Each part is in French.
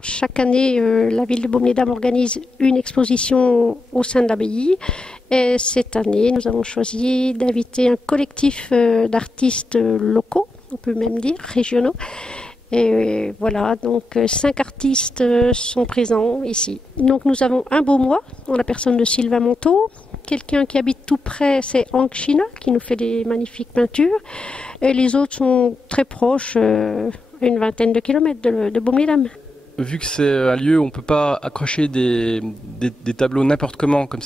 Chaque année, la ville de Baume-les-Dames organise une exposition au sein de l'abbaye. Et cette année, nous avons choisi d'inviter un collectif d'artistes locaux, on peut même dire régionaux. Et voilà, donc 5 artistes sont présents ici. Donc nous avons un beau mois, en la personne de Sylvain Monteau. Quelqu'un qui habite tout près, c'est Hank China, qui nous fait des magnifiques peintures. Et les autres sont très proches, une vingtaine de kilomètres de Baume-les-Dames. Vu que c'est un lieu où on ne peut pas accrocher des tableaux n'importe comment, comme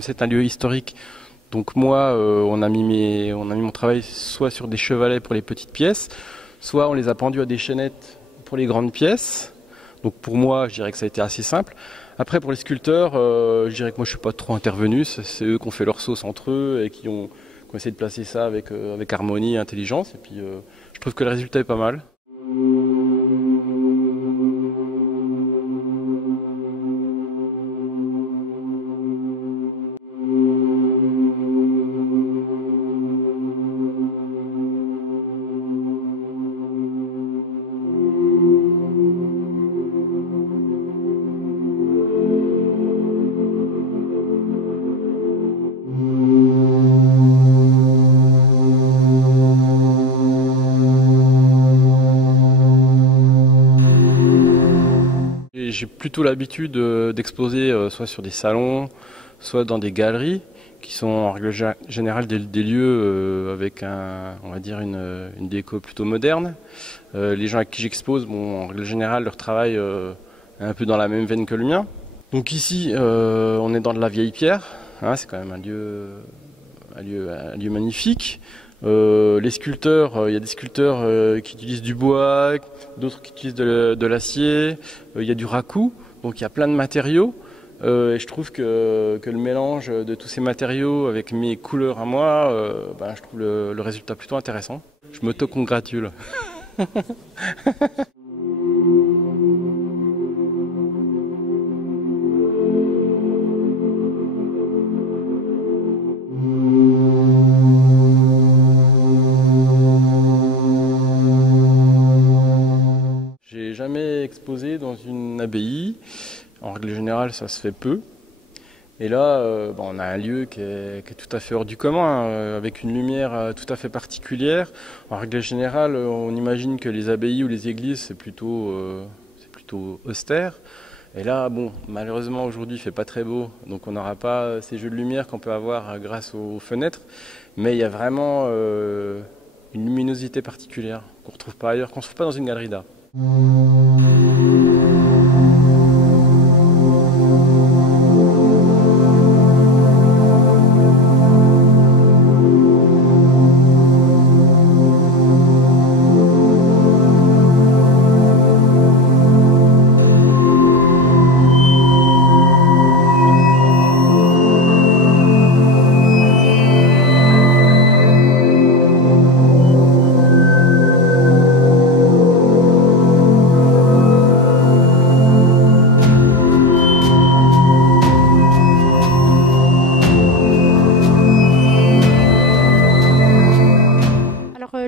c'est un lieu historique, donc moi, on a mis mon travail soit sur des chevalets pour les petites pièces, soit on les a pendus à des chaînettes pour les grandes pièces. Donc pour moi, je dirais que ça a été assez simple. Après, pour les sculpteurs, je dirais que moi, je ne suis pas trop intervenu. C'est eux qui ont fait leur sauce entre eux et qui ont essayé de placer ça avec harmonie et intelligence. Et puis, je trouve que le résultat est pas mal. J'ai plutôt l'habitude d'exposer soit sur des salons, soit dans des galeries, qui sont en règle générale des lieux avec on va dire une déco plutôt moderne. Les gens avec qui j'expose, en règle générale, leur travail est un peu dans la même veine que le mien. Donc ici, on est dans de la vieille pierre, hein, c'est quand même un lieu magnifique. Les sculpteurs, il y a des sculpteurs qui utilisent du bois, d'autres qui utilisent de l'acier, il y a du raku, donc il y a plein de matériaux. Et je trouve que le mélange de tous ces matériaux avec mes couleurs à moi, je trouve le résultat plutôt intéressant. Je m'auto-congratule. J'ai jamais exposé dans une abbaye. En règle générale, ça se fait peu. Et là, on a un lieu qui est tout à fait hors du commun, avec une lumière tout à fait particulière. En règle générale, on imagine que les abbayes ou les églises, c'est plutôt austère. Et là, malheureusement, aujourd'hui, il ne fait pas très beau. Donc on n'aura pas ces jeux de lumière qu'on peut avoir grâce aux fenêtres. Mais il y a vraiment une luminosité particulière qu'on ne retrouve pas ailleurs, qu'on ne trouve pas dans une galerie d'art.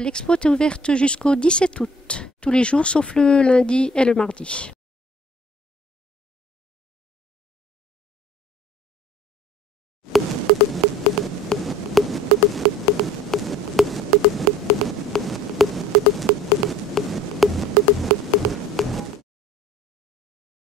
L'expo est ouverte jusqu'au 17 août, tous les jours sauf le lundi et le mardi.